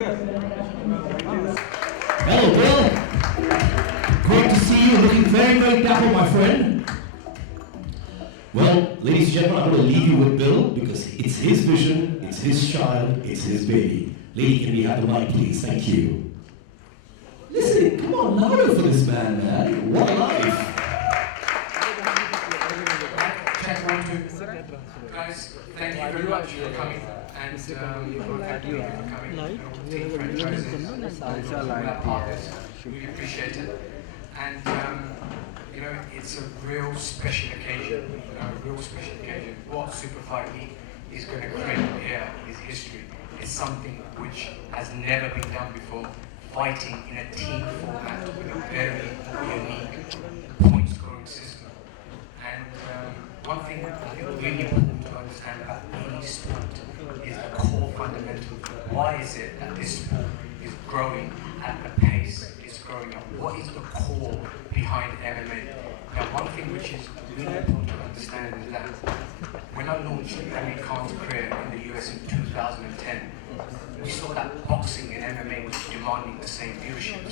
Hello, Bill. Great to see you. Looking very, very dapper, my friend. Well, ladies and gentlemen, I'm going to leave you with Bill because it's his vision, it's his child, it's his baby. Lady, can we have the mic, please? Thank you. Listen, come on, louder for this man. What a life. Check 1, 2. Guys, thank you very much for coming. And thank you for coming. Team franchises, our partners, we appreciate it. And it's a real special occasion. What Super Fight League is going to create here is history. It's something which has never been done before. Fighting in a team format with a very unique point scoring system. And one thing I think really important to understand about any sport is the core fundamental. Why is it that this sport is growing at the pace it's growing up? What is the core behind MMA? Now, one thing which is really important to understand is that when I launched Amir Khan's career in the US in 2010, we saw that boxing and MMA was demanding the same viewership.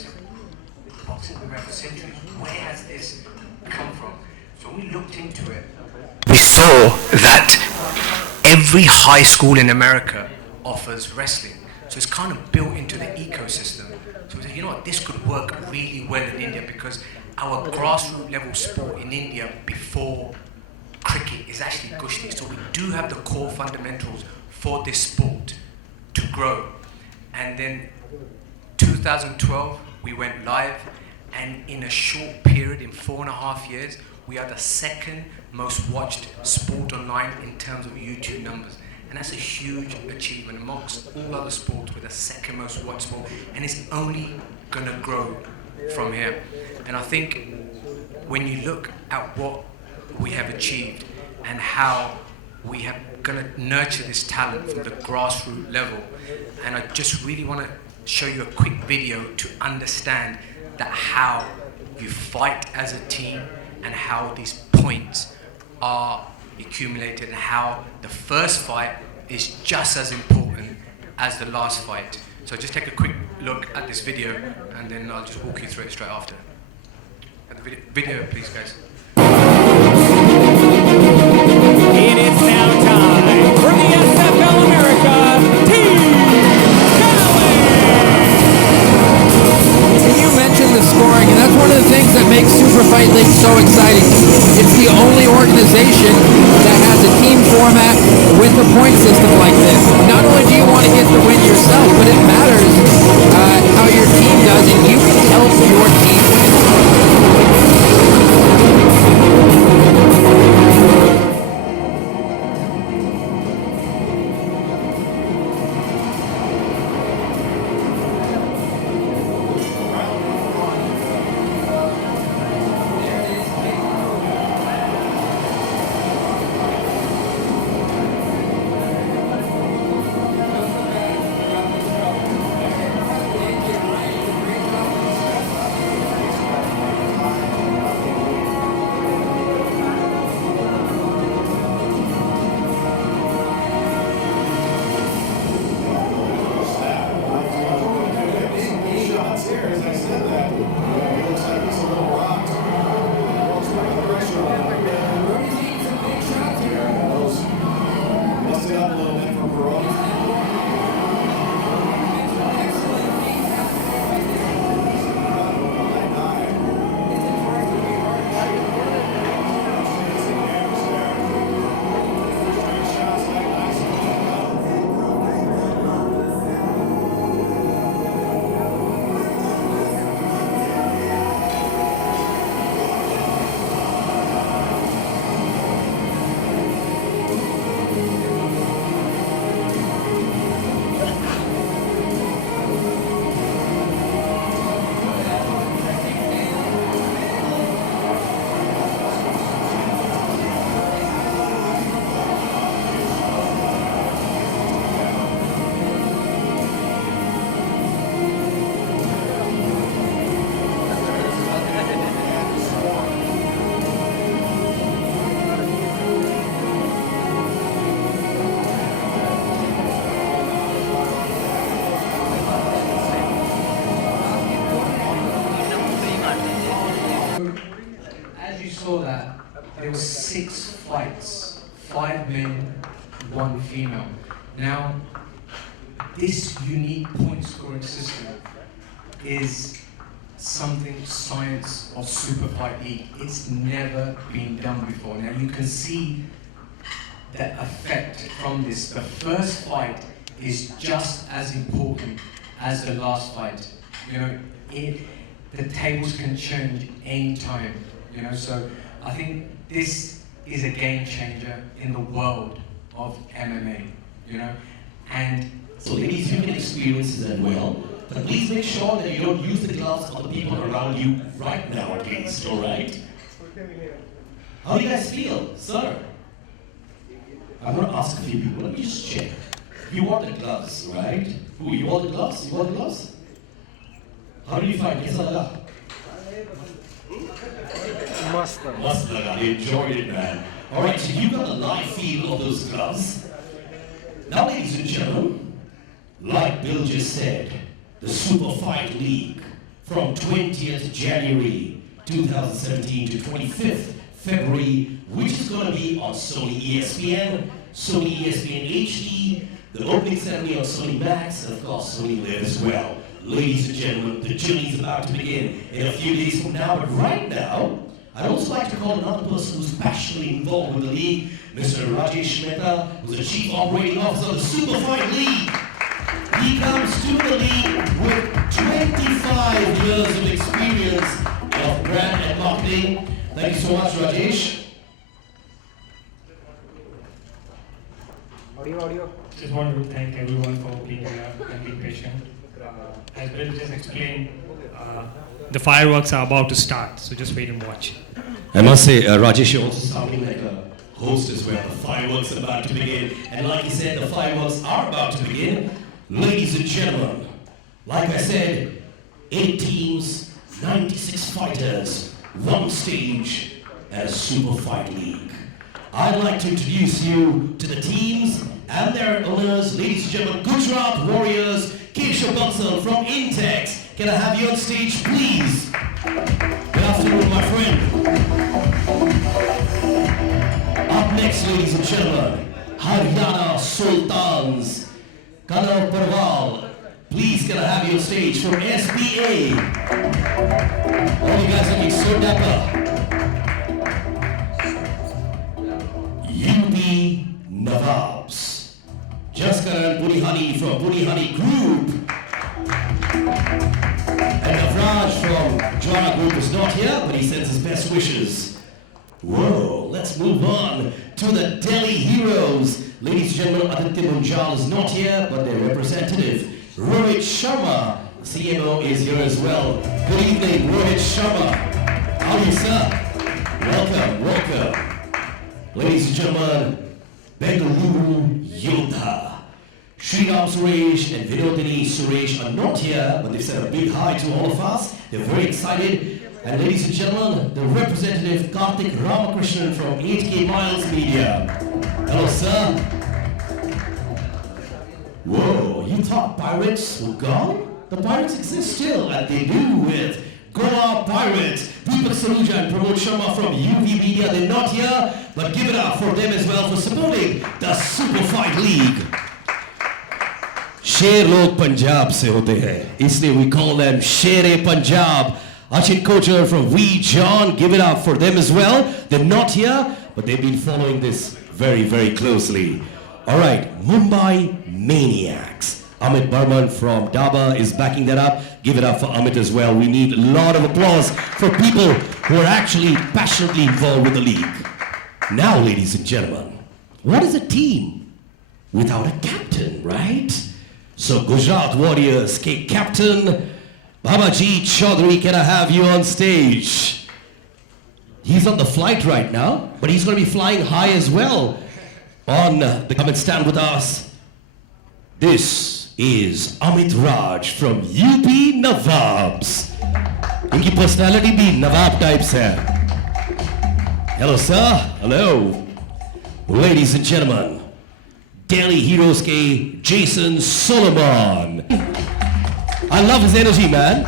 Boxing has been around for centuries. Where has this come from? So we looked into it. We saw that every high school in America offers wrestling. So it's kind of built into the ecosystem. So we said, you know what, this could work really well in India because our grassroots level sport in India before cricket is actually Kushti. So we do have the core fundamentals for this sport to grow. And then 2012, we went live, and in a short period, in 4.5 years, we are the second most watched sport online in terms of YouTube numbers. And that's a huge achievement amongst all other sports. We're the second most watched sport, and it's only gonna grow from here. And I think when you look at what we have achieved and how we have gonna nurture this talent from the grassroots level, and I just really wanna show you a quick video to understand that how you fight as a team and how these points are accumulated and how the first fight is just as important as the last fight. So just take a quick look at this video and then I'll just walk you through it straight after. At the video, please, guys. It is now time for the SFL America Team Challenge! You mentioned the scoring, and that's one of the things that makes Super Fight League so exciting. It's the only organization that has a team format with a point system like this. Not only do you want to get the win yourself, but it matters how your team does, and you can help your team win. there were 6 fights, 5 men, 1 female. Now, this unique point scoring system is something science of Super Fight League. It's never been done before. Now you can see the effect from this. The first fight is just as important as the last fight. You know, the tables can change any time. You know, so I think this is a game changer in the world of MMA. You know, and So ladies, you can experience that well, but please make sure that you don't use the gloves on the people around you right now at least, alright? How do you guys feel, sir? I'm gonna ask a few people, let me just check. You want the gloves, right? Who, you want the gloves? You want the gloves? How do you find it? Must laga, they enjoyed it, man. Alright, so you got the live feel of those gloves. Now, ladies and gentlemen, like Bill just said, the Super Fight League from 20th January 2017 to 25th February, which is going to be on Sony ESPN, Sony ESPN HD, the opening ceremony on Sony Max, and of course Sony Live as well. Ladies and gentlemen, the journey is about to begin in a few days from now, but right now, I'd also like to call another person who's passionately involved with the league, Mr. Rajesh Mehta, who's the Chief Operating Officer of the Super Fight League. He comes to the league with 25 years of experience of brand and marketing. Thank you so much, Rajesh. Just want to thank everyone for being here and being patient. As Bill just explained, the fireworks are about to start, so just wait and watch. I must say, Rajesh, you're also sounding like a host as well. The fireworks are about to begin. And like he said, the fireworks are about to begin. Ladies and gentlemen, like I said, 8 teams, 96 fighters, 1 stage, and a Super Fight League. I'd like to introduce you to the teams and their owners. Ladies and gentlemen, Gujarat Warriors, Keshav Bansal from Intex. Can I have you on stage, please? Good afternoon, my friend. Up next, ladies and gentlemen, Haryana Sultans. Kanav Parwal, please can I have you on stage for SBA? All you guys looking so dapper. UP Nawabs. Jaskaran Purihani from Purihani Group. And Navraj from Jwana Group is not here, but he sends his best wishes. Whoa, let's move on to the Delhi Heroes. Ladies and gentlemen, Aditya Munjal is not here, but their representative, Rohit Sharma, CMO, is here as well. Good evening, Rohit Sharma. How are you, sir? Welcome, welcome. Ladies and gentlemen, Bengaluru Yodha. Sriram Suresh and Vinodini Suresh are not here, but they've said a big hi to all of us. They're very excited. And ladies and gentlemen, the representative Karthik Ramakrishnan from 8K Miles Media. Hello, sir. Whoa, you thought pirates were gone? The pirates exist still, and they do with Goa Pirates. Deepak Saluja and Pramod Sharma from UV Media. They're not here, but give it up for them as well for supporting the Super Fight League. शेर लोग पंजाब से होते हैं, इसलिए we call them Shere Punjab. Achin Kocher from We John, give it up for them as well. They're not here, but they've been following this very, very closely. All right, Mumbai Maniacs. Amit Burman from Daba is backing that up. Give it up for Amit as well. We need a lot of applause for people who are actually passionately involved with the league. Now, ladies and gentlemen, what is a team without a captain, right? So Gujarat Warriors, captain Babaji Chaudhary, can I have you on stage? He's on the flight right now, but he's going to be flying high as well. On the come and stand with us. This is Amit Raj from UP Nawabs. Inki personality bhi Nawab types hai. Hello sir, hello. Ladies and gentlemen, Delhi Heroes ke Jason Solomon. I love his energy, man.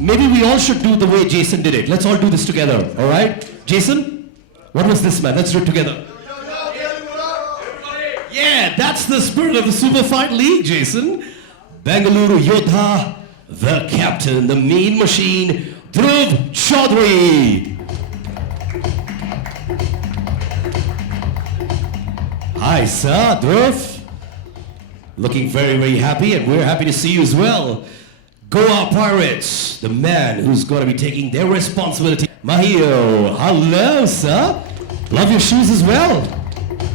maybe we all should do the way Jason did it. Let's all do this together, all right? Jason, what was this, man? Let's do it together. Yeah, that's the spirit of the Super Fight League, Jason. Bengaluru Yodha, the captain, the mean machine, Dhruv Chaudhary. Hi, sir, Dhruv. Looking very, very happy, and we're happy to see you as well. Goa Pirates, the man who's going to be taking their responsibility. Mahio, hello, sir. Love your shoes as well.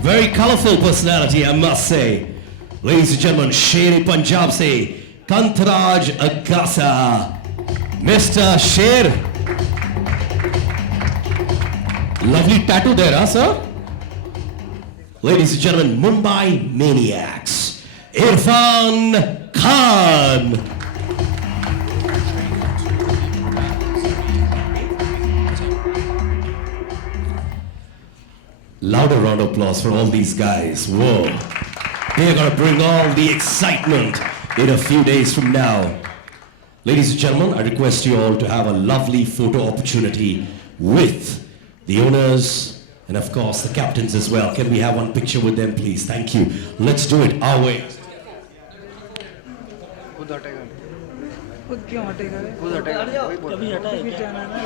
Very colorful personality, I must say. Ladies and gentlemen, Sher Punjab se Kantaraj Agasa. Mr. Sher. Lovely tattoo there, huh, sir? Ladies and gentlemen, Mumbai Maniacs, Irfan Khan. Louder round of applause for all these guys. Whoa. They're gonna bring all the excitement in a few days from now. Ladies and gentlemen, I request you all to have a lovely photo opportunity with the owners and of course the captains as well. Can we have one picture with them, please? Thank you. Let's do it our way. खुद क्यों हटेगा रे? खुद हटेगा कभी हटा है क्या? जाना ना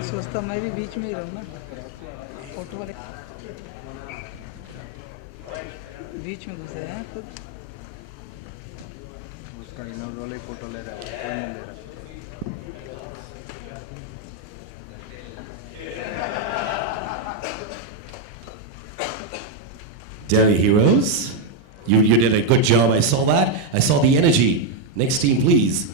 उसको सोचता मैं भी बीच में ही रहूँ ना फोटो वाले बीच में घुसे हैं खुद उसका इनर वाले फोटो ले रहा है कोई नहीं ले रहा Delhi Heroes, you did a good job. I saw that. I saw the energy. Next team, please.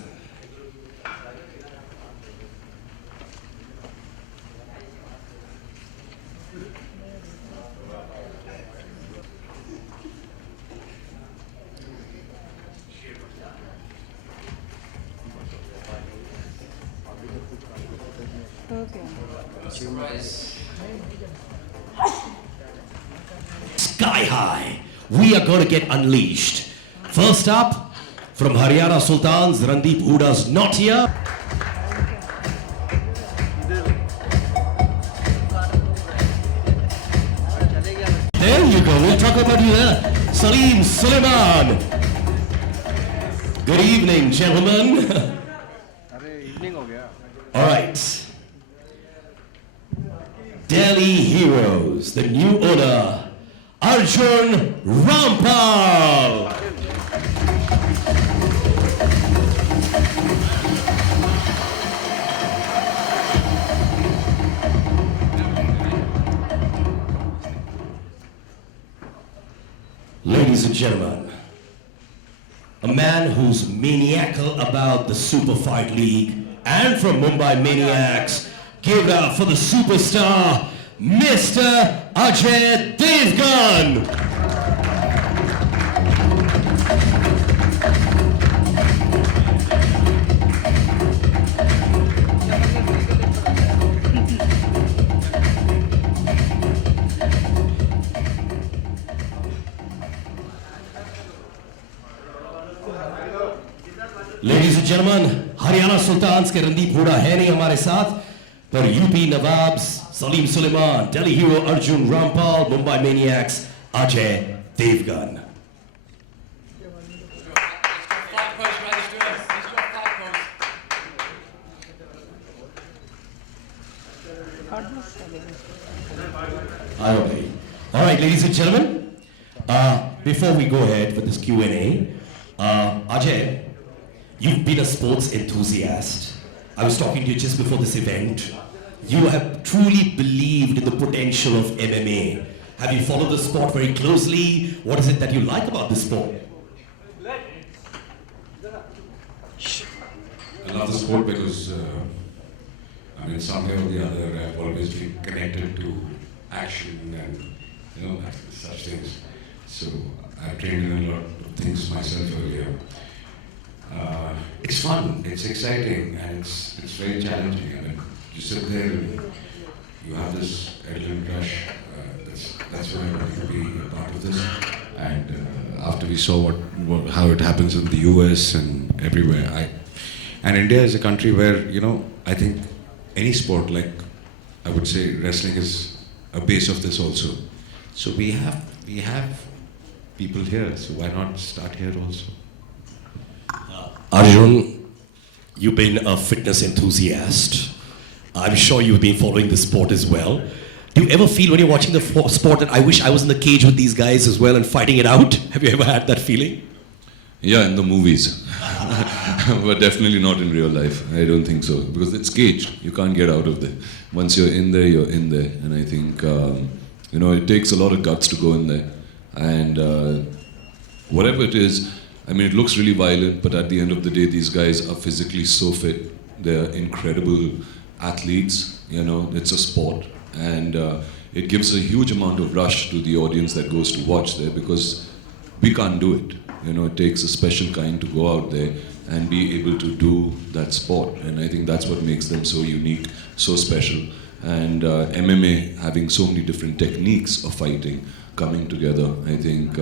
Sky high. We are going to get unleashed. First up, from Haryana Sultans, Randeep Huda's not here. There you go. We'll talk about you there. Salim Suleiman. Good evening, gentlemen. All right. Delhi Heroes, the new owner, Arjun Rampal. Ladies and gentlemen, a man who's maniacal about the Super Fight League and from Mumbai Maniacs, give it up for the superstar, Mr. Ajay Devgan. Ladies and gentlemen, Haryana Sultans के रणदीप हुडा है नहीं हमारे साथ, पर UP Nawabs Salim Sulaiman, Delhi Hero Arjun Rampal, Mumbai Maniacs Ajay Devgan. I obey. All right, ladies and gentlemen, before we go ahead with this Q&A, Ajay, you've been a sports enthusiast. I was talking to you just before this event. You have truly believed in the potential of MMA. Have you followed the sport very closely? What is it that you like about the sport? I love the sport because, somehow or the other, I've always been connected to action and, such things. So I've trained in a lot of things myself earlier. It's fun, it's exciting, and it's very challenging. You sit there and you have this adrenaline rush. That's why I wanted to be a part of this. And after we saw how it happens in the US and everywhere, And India is a country where, you know, I think any sport, like I would say wrestling is a base of this also. So we have people here, so why not start here also? Arjun, you've been a fitness enthusiast. I'm sure you've been following the sport as well. Do you ever feel when you're watching the sport that I wish I was in the cage with these guys as well and fighting it out? Have you ever had that feeling? Yeah, in the movies. But definitely not in real life. I don't think so. Because it's caged. You can't get out of there. Once you're in there, you're in there. And I think, you know, it takes a lot of guts to go in there. And whatever it is, I mean, it looks really violent, but at the end of the day, these guys are physically so fit. They're incredible athletes. You know, it's a sport. And it gives a huge amount of rush to the audience that goes to watch there, because we can't do it. You know, it takes a special kind to go out there and be able to do that sport. And I think that's what makes them so unique, so special. And MMA, having so many different techniques of fighting coming together, I think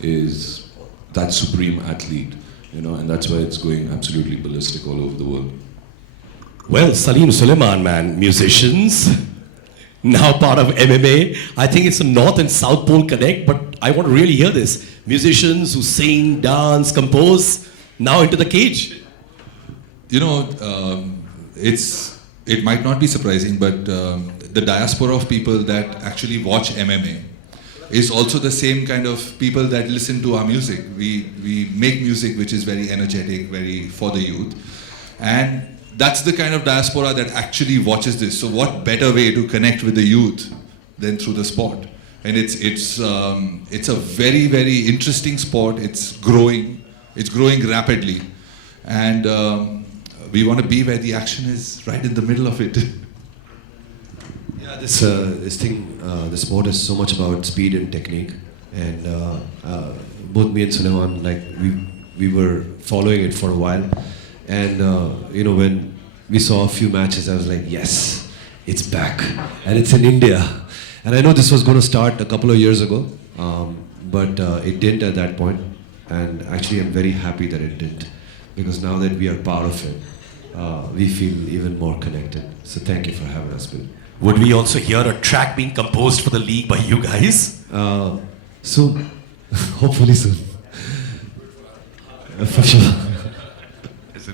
is that supreme athlete. You know, and that's why it's going absolutely ballistic all over the world. Well, Salim Suleiman, man, musicians, now part of MMA. I think it's a North and South Pole connect, but I want to really hear this. Musicians who sing, dance, compose, now into the cage. You know, it might not be surprising, but the diaspora of people that actually watch MMA is also the same kind of people that listen to our music. We make music which is very energetic, very for the youth. And that's the kind of diaspora that actually watches this. So what better way to connect with the youth than through the sport? And it's a very, very interesting sport. It's growing rapidly. And we want to be where the action is, right in the middle of it. Yeah, the sport is so much about speed and technique. And both me and Suleiman, like we were following it for a while. And you know, when we saw a few matches, I was like, yes, it's back. And it's in India. And I know this was going to start a couple of years ago, but it didn't at that point. And actually, I'm very happy that it didn't. Because now that we are part of it, we feel even more connected. So thank you for having us, Bill. Would we also hear a track being composed for the league by you guys? Soon. Hopefully soon. For sure.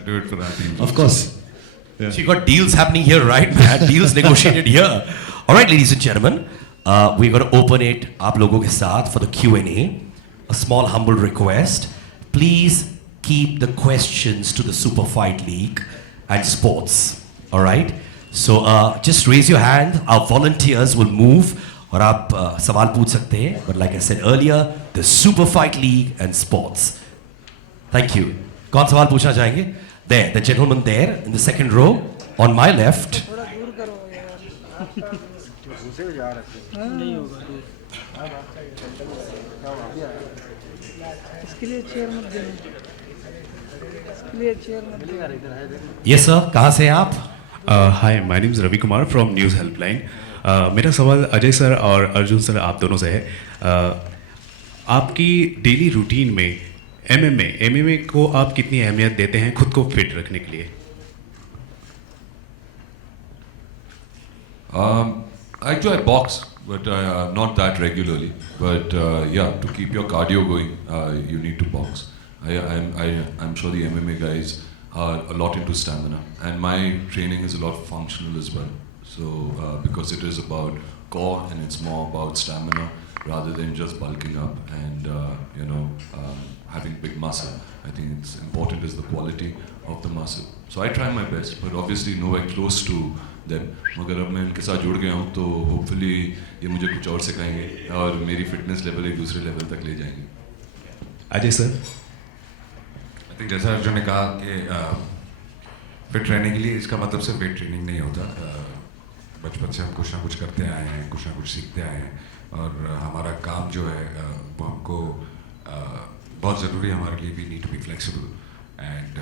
Do it for our team. Of course. Yeah. So you got deals happening here, right, man? Deals negotiated here. All right, ladies and gentlemen, we're going to open it आप लोगों के साथ for the Q&A. A small humble request. Please keep the questions to the Super Fight League and sports. All right? So just raise your hand. Our volunteers will move और आप सवाल पूछ सकते हैं. But like I said earlier, the Super Fight League and sports. Thank you. कौन सवाल पूछना चाहेंगे? There, the gentleman there in the second row, on my left. थोड़ा दूर करो यार इसके लिए चेयर मत देना इसके लिए चेयर मत देना Yes sir, कहाँ से हैं आप? Hi my name is Ravi Kumar from news helpline. मेरा सवाल अजय सर और अर्जुन सर आप दोनों से है. आपकी डेली रूटीन में एमएमए को आप कितनी अहमियत देते हैं खुद को फिट रखने के लिए? Actually, I box, but not that regularly. But yeah, to keep your cardio going, you need to box. I'm sure the MMA guys are a lot into stamina, and my training is a lot functional as well. So because it is about core and it's more about stamina rather than just bulking up and having big muscle. I think it's important is the quality of the muscle. So I try my best, but obviously nowhere close to them. मगर अब मैं इनके साथ जुड़ गया हूँ तो hopefully ये मुझे कुछ और सिखाएंगे और मेरी fitness level एक दूसरे level तक ले जाएंगे. अजय सर, I think जैसा अर्जुन ने कहा कि फिट रहने के लिए इसका मतलब सिर्फ वेट ट्रेनिंग नहीं होता. बचपन से हम कुछ ना कुछ करते आए हैं, कुछ ना कुछ सीखते आए हैं और हमारा काम जो है वो हमको बहुत ज़रूरी है हमारे लिए. We need to be flexible and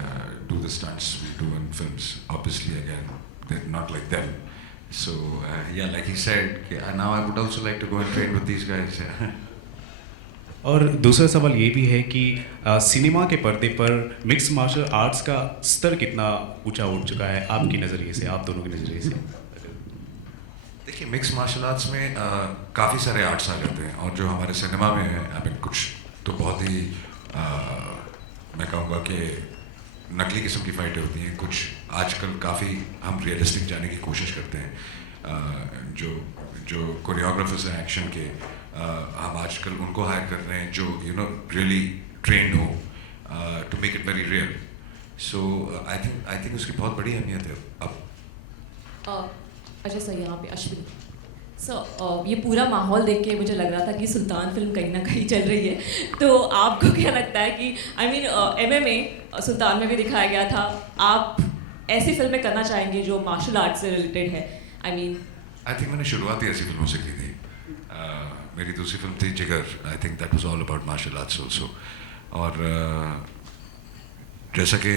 do the stunts we do in films. Obviously, again, they're not like them. So yeah, like he said, now I would also like to go and train with these guys. और दूसरा सवाल ये भी है कि cinema के पर्दे पर मिक्स मार्शल आर्ट्स का स्तर कितना ऊंचा उठ चुका है आपकी नज़रिए से, आप दोनों के नज़रिए से? देखिए, मिक्स मार्शल आर्ट्स में काफ़ी सारे आर्ट्स आ जाते हैं, और जो हमारे सिनेमा में है, आई मीन कुछ तो बहुत ही मैं कहूँगा कि नकली किस्म की फाइटें होती हैं, कुछ आजकल काफ़ी हम रियलिस्टिक जाने की कोशिश करते हैं। जो कोरियोग्राफर्स हैं एक्शन के, हम आजकल उनको हायर कर रहे हैं जो रियली ट्रेंड हो to make it very real. So I think उसकी बहुत बड़ी अहमियत है अब। अच्छा सर, यहाँ पे अश्विन सर, ये पूरा माहौल देख के मुझे लग रहा था कि सुल्तान फिल्म कहीं ना कहीं चल रही है, तो आपको क्या लगता है कि MMA सुल्तान में भी दिखाया गया था, आप ऐसी फिल्में करना चाहेंगे जो मार्शल आर्ट से रिलेटेड है? आई थिंक मैंने शुरुआत ही ऐसी फिल्मों से की थी। मेरी दूसरी फिल्म थी Jigar, I think that was all about martial arts also. और जैसा कि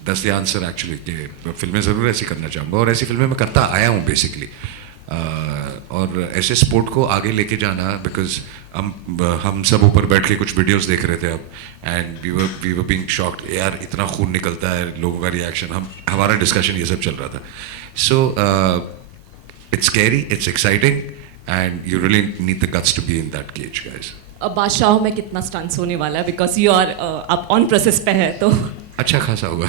दैट्स द आंसर एक्चुअली, कि फिल्में ज़रूर ऐसी करना चाहूँगा, और ऐसी फिल्में मैं करता आया हूँ बेसिकली। और ऐसे स्पोर्ट को आगे लेके जाना, बिकॉज हम सब ऊपर बैठ के कुछ वीडियोस देख रहे थे अब, and we were being shocked, यार इतना खून निकलता है, लोगों का रिएक्शन, हमारा डिस्कशन ये सब चल रहा था। So it's scary, it's exciting, and you really need the guts to be in that cage guys. अब बादशाहों में कितना स्टंट्स होने वाला है, बिकॉज यू आर आप ऑन प्रोसेस पे है, तो अच्छा खासा होगा।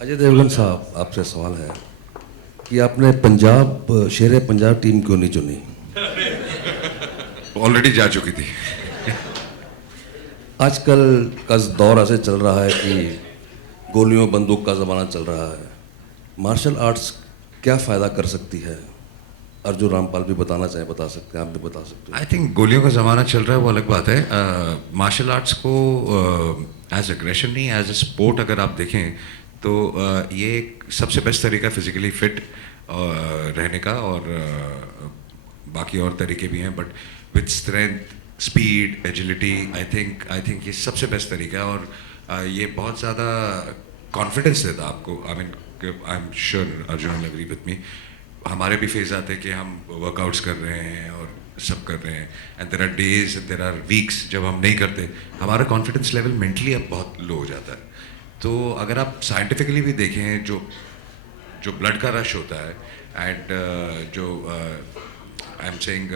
अजय देवगन साहब, आपसे सवाल है कि आपने पंजाब शेर पंजाब टीम क्यों नहीं चुनी? ऑलरेडी जा चुकी थी। आजकल का दौर ऐसे चल रहा है कि गोलियों बंदूक का ज़माना चल रहा है, मार्शल आर्ट्स क्या फ़ायदा कर सकती है? अर्जुन रामपाल भी बताना चाहें, बता सकते हैं, आप भी बता सकते हैं। आई थिंक गोलियों का ज़माना चल रहा है वो अलग बात है। मार्शल आर्ट्स को एज एग्रेशन नहीं, एज ए स्पोर्ट अगर आप देखें तो ये एक सबसे बेस्ट तरीका फिजिकली फिट रहने का, और बाकी और तरीके भी हैं, but with strength, speed, agility, I think ये सबसे बेस्ट तरीका है। और ये बहुत ज़्यादा कॉन्फिडेंस देता है आपको। I am sure Arjun will agree with me. हमारे भी फेज आते हैं कि हम वर्कआउट्स कर रहे हैं और सब कर रहे हैं, and there are days, there are weeks जब हम नहीं करते, हमारा कॉन्फिडेंस लेवल मेंटली अब बहुत लो हो जाता है। तो अगर आप साइंटिफिकली भी देखें, जो ब्लड का रश होता है, एंड जो I am saying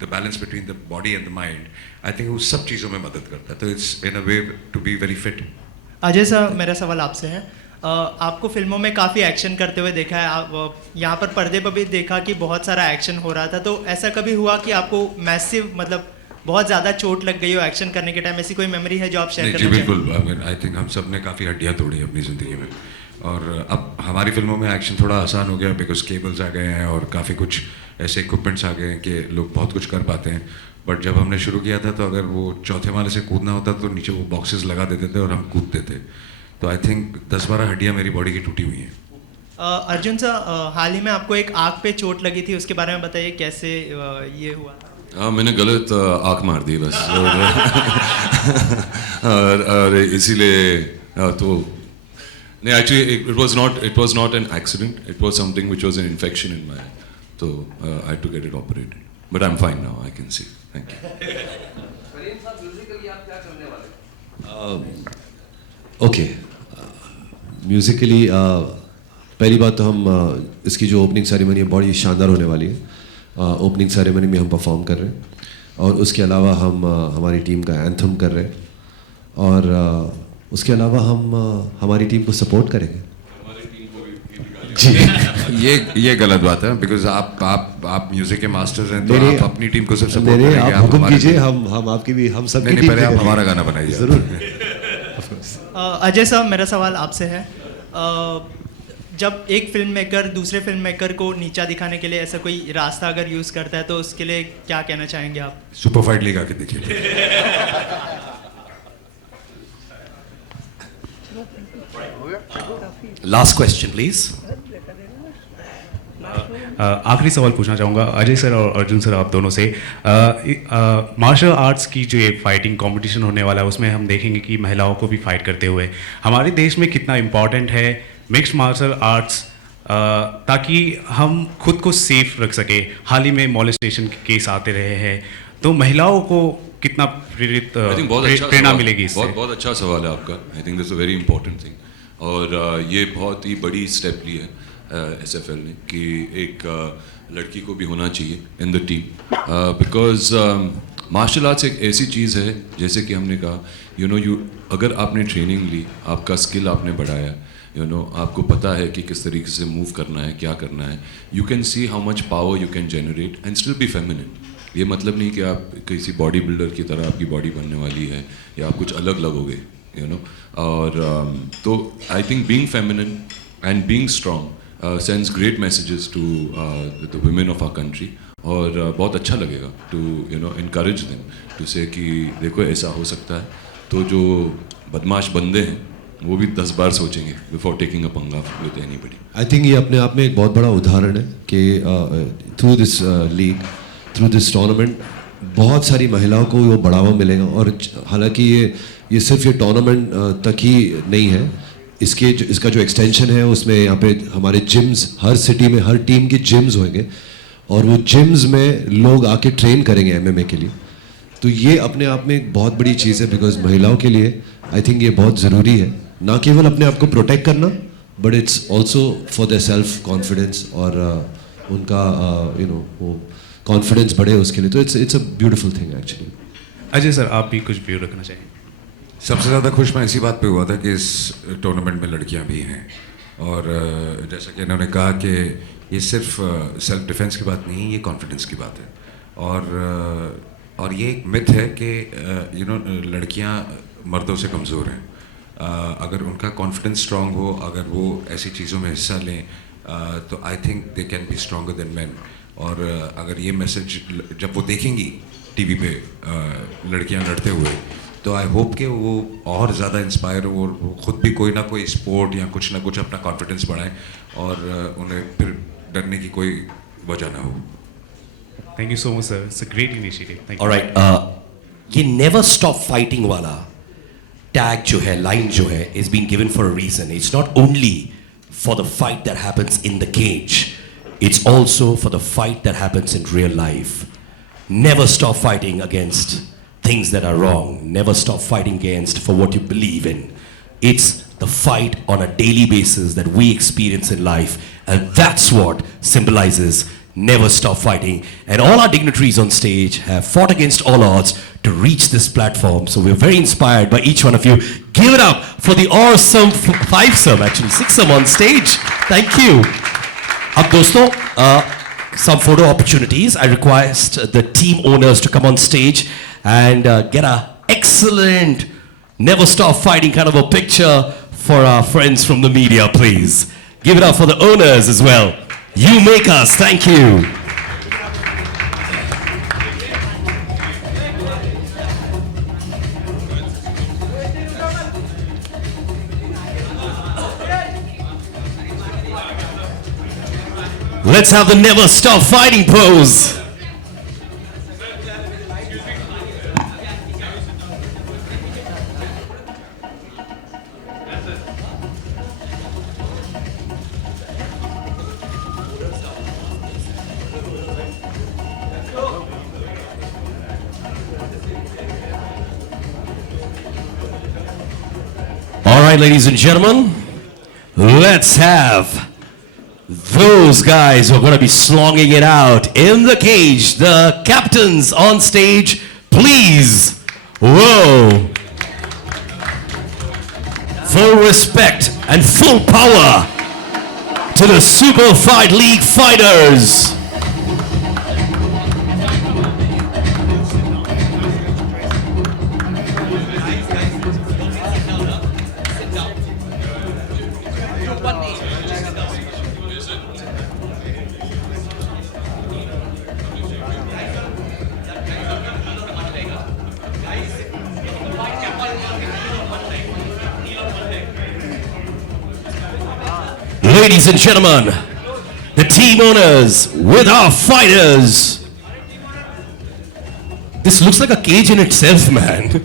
the balance between the body and the mind, I think उस सब चीज़ों में मदद करता है। तो it's in a way to be very fit. Ajay sir, मेरा सवाल आपसे है, आपको फिल्मों में काफ़ी एक्शन करते हुए देखा है, आप यहाँ पर पर्दे पर भी देखा कि बहुत सारा एक्शन हो रहा था, तो ऐसा कभी हुआ कि आपको मैसिव बहुत ज़्यादा चोट लग गई हो एक्शन करने के टाइम? ऐसी कोई मेमोरी है जो आप शेयर करना चाहें? जी बिल्कुल, आई थिंक हम सब ने काफ़ी हड्डियाँ तोड़ी अपनी ज़िंदगी में, और अब हमारी फिल्मों में एक्शन थोड़ा आसान हो गया, बिकॉज केबल्स आ गए हैं और काफ़ी कुछ ऐसे इक्विपमेंट्स आ गए हैं कि लोग बहुत कुछ कर पाते हैं। बट जब हमने शुरू किया था, तो अगर वो चौथे माले से कूदना होता तो नीचे वो बॉक्सेस लगा देते थे और हम कूदते थे। तो आई थिंक 10-12 हड्डियाँ मेरी बॉडी की टूटी हुई हैं। अर्जुन सर, हाल ही में आपको एक आँख पे चोट लगी थी, उसके बारे में बताइए कैसे ये हुआ? हाँ, मैंने गलत आँख मार दी बस। और इसीलिए तो नहीं, actually it was not an accident, it was something which was an infection in my, तो I had to get it operated, but I am fine now, I can see. Thank you. Okay, musically पहली बात तो हम इसकी जो opening ceremony है बड़ी शानदार होने वाली है। ओपनिंग सेरेमनी में हम परफॉर्म कर रहे हैं, और उसके अलावा हम हमारी टीम का एंथम कर रहे हैं, और उसके अलावा हम हमारी टीम को सपोर्ट करेंगे। जी, ये गलत बात है, बिकॉज आप म्यूजिक के मास्टर्स हैं, तो आप अपनी टीम को सब सपोर्ट करेंगे। आप हुक्म कीजिए, हम आपकी भी, हम सब की टीम पहले आप हमारा गाना बनाइए ज़रूर। अजय साहब, मेरा सवाल आपसे है, जब एक फिल्म मेकर दूसरे फिल्म मेकर को नीचा दिखाने के लिए ऐसा कोई रास्ता अगर यूज़ करता है, तो उसके लिए क्या कहना चाहेंगे आप? सुपर फाइट लीग आके देखिए। Last question, please. आखिरी सवाल पूछना चाहूँगा अजय सर और अर्जुन सर, आप दोनों से। मार्शल आर्ट्स की जो ये फाइटिंग कंपटीशन होने वाला है उसमें हम देखेंगे कि महिलाओं को भी फाइट करते हुए। हमारे देश में कितना इम्पॉर्टेंट है मिक्स्ड मार्शल आर्ट्स ताकि हम खुद को सेफ रख सके? हाल ही में मॉलेस्टेशन के केस आते रहे हैं, तो महिलाओं को कितना प्रेरणा मिलेगी इससे? बहुत अच्छा सवाल है आपका। I think this a very important thing, और ये बहुत ही बड़ी स्टेप ली है SFL ने कि एक लड़की को भी होना चाहिए in the team, because martial arts एक ऐसी चीज़ है, जैसे कि हमने कहा अगर आपने ट्रेनिंग ली, आपका स्किल आपने बढ़ाया, आपको पता है कि किस तरीके से मूव करना है, क्या करना है, you can see how much power you can generate and still be feminine. ये मतलब नहीं कि आप किसी बॉडी बिल्डर की तरह आपकी बॉडी बनने वाली है या आप कुछ अलग लगोगे, और तो I think being feminine and being strong sends great messages to the women of our country, और बहुत अच्छा लगेगा to encourage them to say कि देखो ऐसा हो सकता है। तो जो बदमाश बंदे हैं वो भी 10 बार सोचेंगे before taking a पंगा with anybody। I think ये अपने आप में एक बहुत बड़ा उदाहरण है कि through this league, through this tournament बहुत सारी महिलाओं को वो बढ़ावा मिलेगा। और हालांकि ये सिर्फ ये टूर्नामेंट तक ही नहीं है, इसका जो एक्सटेंशन है उसमें यहाँ पे हमारे जिम्स, हर सिटी में हर टीम के जिम्स होंगे, और वो जिम्स में लोग आके ट्रेन करेंगे MMA के लिए। तो ये अपने आप में एक बहुत बड़ी चीज़ है, बिकॉज महिलाओं के लिए आई थिंक ये बहुत ज़रूरी है, ना केवल अपने आप को प्रोटेक्ट करना, but it's also for their self confidence, और उनका वो कॉन्फिडेंस बढ़े उसके लिए। तो it's a beautiful thing actually. Ajay sir, आप भी कुछ व्यू रखना चाहिए? सबसे ज़्यादा खुश मैं इसी बात पे हुआ था कि इस टूर्नामेंट में लड़कियां भी हैं, और जैसा कि इन्होंने कहा कि ये सिर्फ सेल्फ डिफेंस की बात नहीं, ये कॉन्फिडेंस की बात है। और ये एक मिथ है कि लड़कियां मर्दों से कमज़ोर हैं। अगर उनका कॉन्फिडेंस स्ट्रांग हो, अगर वो ऐसी चीज़ों में हिस्सा लें, तो I think they can be stronger than man. और अगर ये मैसेज जब वो देखेंगी टीवी पे लड़कियां लड़ते हुए, तो आई होप कि वो और ज़्यादा इंस्पायर हो, और वो खुद भी कोई ना कोई स्पोर्ट या कुछ ना कुछ अपना कॉन्फिडेंस बढ़ाएं, और उन्हें फिर डरने की कोई वजह ना हो। Thank you so much sir, it's a great initiative. Thank you. Alright, ये नेवर स्टॉप फाइटिंग वाला टैग जो है, लाइन जो है, is been given for a reason. It's not only for the fight that happens in the cage, it's also for the fight that happens in real life. Never stop fighting against things that are wrong. Never stop fighting against for what you believe in. It's the fight on a daily basis that we experience in life, and that's what symbolizes never stop fighting. And all our dignitaries on stage have fought against all odds to reach this platform, so we're very inspired by each one of you. Give it up for the awesome fivesome, actually sixsome on stage. Thank you. अब दोस्तों, some photo opportunities. I request the team owners to come on stage and get a excellent, never stop fighting kind of a picture for our friends from the media, please. Give it up for the owners as well. You make us. Thank you. Let's have the never stop fighting pose. All right, ladies and gentlemen, let's have those guys who are going to be slonging it out in the cage. The captains on stage, please. Whoa. Full respect and full power to the Super Fight League fighters. Ladies and gentlemen, the team owners with our fighters. This looks like a cage in itself, man.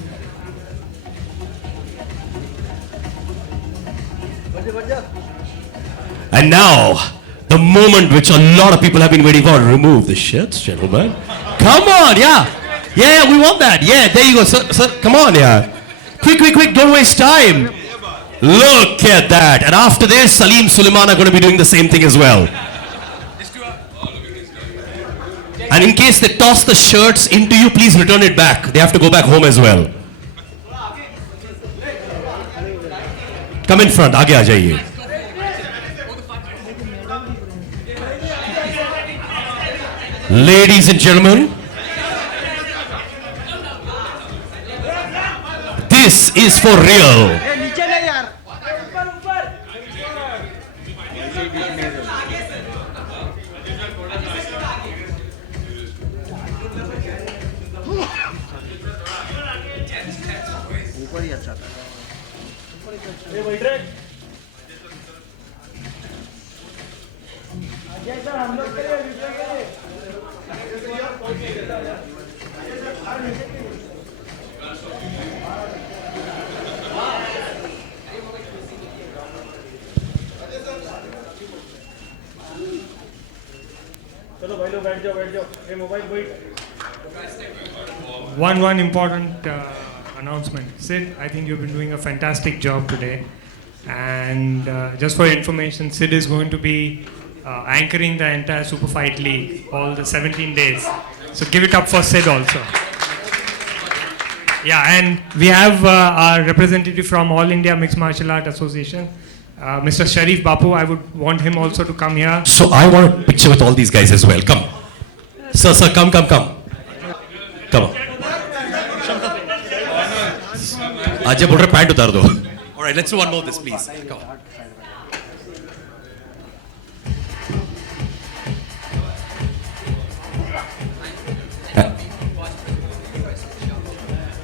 And now, the moment which a lot of people have been waiting for. Remove the shirts, gentlemen. Come on, yeah. Yeah, we want that. Yeah, there you go. Sir, come on, yeah. Quick, don't waste time. Look at that. And after this, Salim Suleiman are going to be doing the same thing as well. And in case they toss the shirts into you, please return it back. They have to go back home as well. Come in front. आगे आ जाइए. Ladies and gentlemen, this is for real. One important announcement. Sid, I think you've been doing a fantastic job today. And just for your information, Sid is going to be anchoring the entire Super Fight League, all the 17 days. So give it up for Sid also. Yeah, and we have our representative from All India Mixed Martial Art Association, Mr. Sharif Bapu. I would want him also to come here. So I want a picture with all these guys as well. Come. Sir, come. Come on. Ajay, put your pant utar do. All right, let's do one more of this, please. Come on.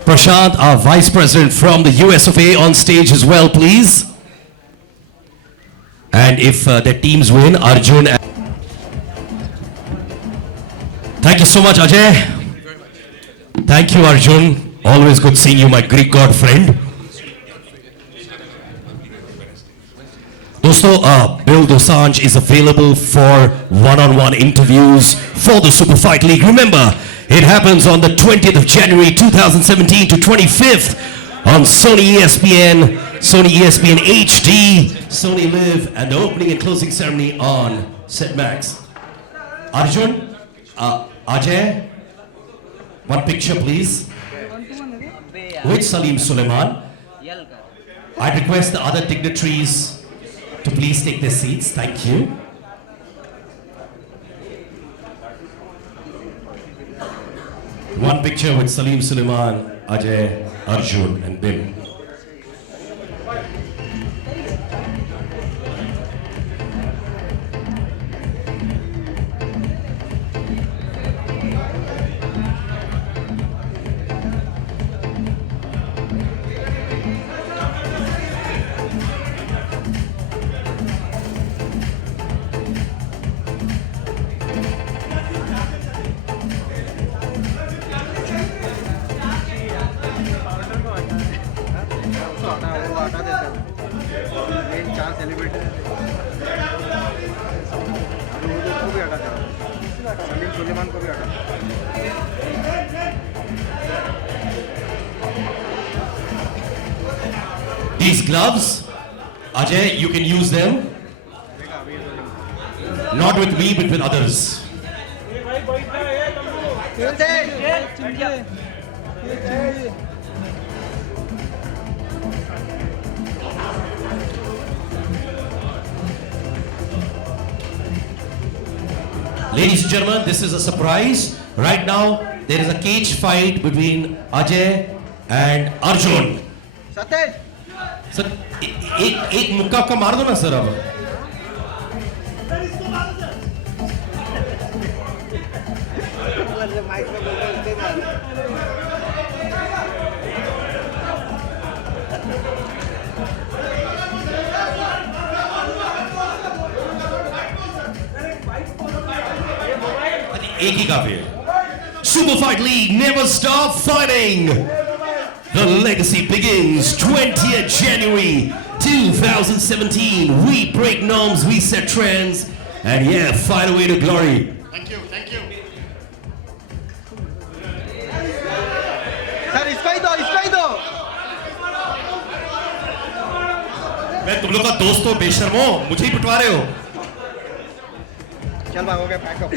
Prashant, our Vice President from the US of A, on stage as well, please. And if their teams win, Arjun. Thank you so much, Ajay. Thank you, Arjun. Always good seeing you, my Greek god friend. Dosto, Bill Dosanjh is available for one-on-one interviews for the Super Fight League. Remember, it happens on the 20th of January 2017 to 25th on Sony ESPN, Sony ESPN HD, Sony Live, and the opening and closing ceremony on Set Max. Arjun, Ajay, one picture please. With Salim Suleiman. I'd request the other dignitaries to please take their seats. Thank you. One picture with Salim Suleiman, Ajay, Arjun, and Bim. These gloves, Ajay, you can use them. Not with me, but with others. Ladies and gentlemen, this is a surprise. Right now, there is a cage fight between Ajay and Arjun. Sir एक मुक्का का मार दो ना sir अब. एक ही काफी है. Super Fight League, never stop fighting. The legacy begins 20th January 2017. We break norms, we set trends, and yeah, fight away to glory. Thank you, thank you. Sir इसका ही दो मैं तुम लोग का दोस्त हो बेशर्मो, मुझे ही पिटवा रहे हो. चल भाई हो गया पैकअप